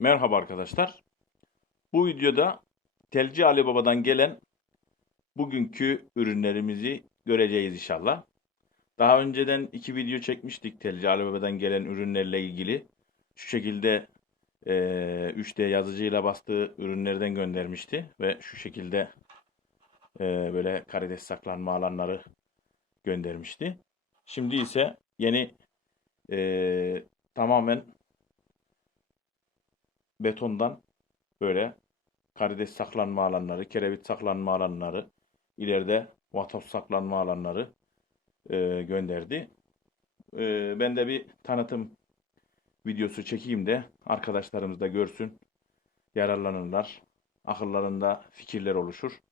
Merhaba arkadaşlar. Bu videoda Telci Ali Baba'dan gelen bugünkü ürünlerimizi göreceğiz inşallah. Daha önceden iki video çekmiştik Telci Ali Baba'dan gelen ürünlerle ilgili. Şu şekilde eee 3D yazıcıyla bastığı ürünlerden göndermişti ve şu şekilde eee, böyle karides saklanma alanları göndermişti. Şimdi ise yeni eee, tamamen betondan böyle karides saklanma alanları, kerevit saklanma alanları, ileride vatoz saklanma alanları e, gönderdi. E, ben de bir tanıtım videosu çekeyim de arkadaşlarımız da görsün, yararlanırlar, akıllarında fikirler oluşur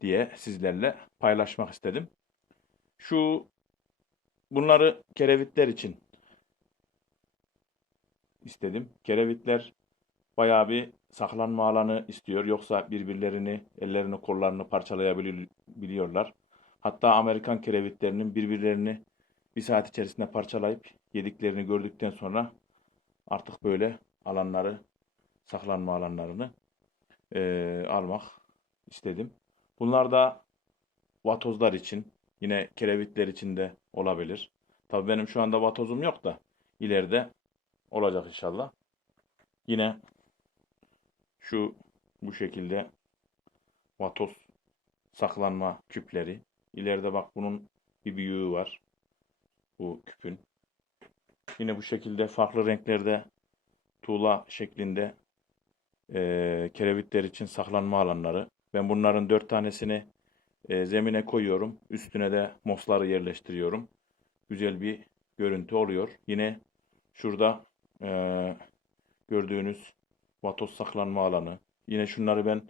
diye sizlerle paylaşmak istedim. Şu bunları kerevitler için istedim. Kerevitler bayağı bir saklanma alanı istiyor. Yoksa birbirlerini, ellerini, kollarını parçalayabiliyorlar. Hatta Amerikan kerevitlerinin birbirlerini bir saat içerisinde parçalayıp yediklerini gördükten sonra artık böyle alanları, saklanma alanlarını eee, almak istedim. Bunlar da vatozlar için, yine kerevitler için de olabilir. Tabii benim şu anda vatozum yok da ileride olacak inşallah. Yine şu bu şekilde vatoz saklanma küpleri. İleride bak bunun bir büyüğü var. Bu küpün. Yine bu şekilde farklı renklerde tuğla şeklinde eee, kerevitler için saklanma alanları. Ben bunların dört tanesini eee, zemine koyuyorum. Üstüne de mosları yerleştiriyorum. Güzel bir görüntü oluyor. Yine şurada eee, gördüğünüz vatoz saklanma alanı. Yine şunları ben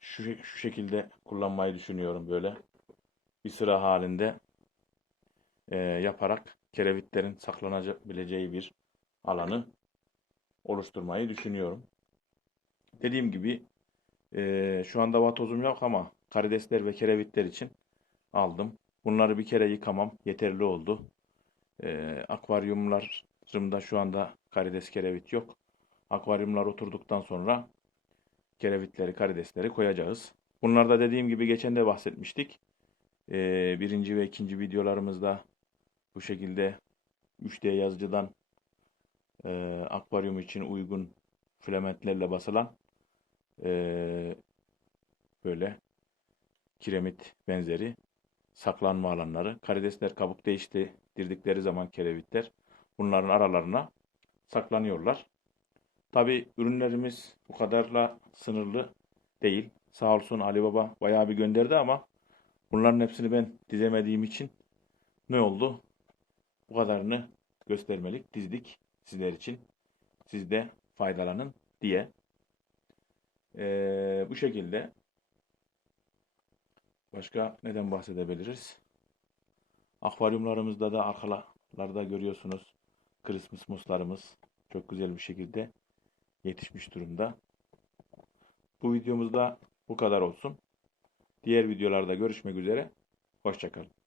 şu, şu şekilde kullanmayı düşünüyorum böyle. Bir sıra halinde eee, yaparak kerevitlerin saklanabileceği bir alanı oluşturmayı düşünüyorum. Dediğim gibi eee, şu anda vatozum yok ama karidesler ve kerevitler için aldım. Bunları bir kere yıkamam yeterli oldu. Eee akvaryumlarımda şu anda karides kerevit yok. Akvaryumlar oturduktan sonra kerevitleri, karidesleri koyacağız. Bunlarda dediğim gibi geçen de bahsetmiştik. Eee, birinci ve ikinci videolarımızda bu şekilde 3D yazıcıdan eee, akvaryum için uygun filamentlerle basılan eee, böyle kiremit benzeri saklanma alanları. Karidesler kabuk değiştirdikleri zaman kerevitler bunların aralarına saklanıyorlar. Tabi ürünlerimiz bu kadarla sınırlı değil. Sağ olsun Ali Baba bayağı bir gönderdi ama bunların hepsini ben dizemediğim için ne oldu? Bu kadarını göstermelik dizdik sizler için. Siz de faydalanın diye. Ee, bu şekilde başka neden bahsedebiliriz? Akvaryumlarımızda da arkalarda görüyorsunuz Christmas muslarımız çok güzel bir şekilde yetişmiş durumda. Bu videomuzda bu kadar olsun. Diğer videolarda görüşmek üzere. Hoşçakalın.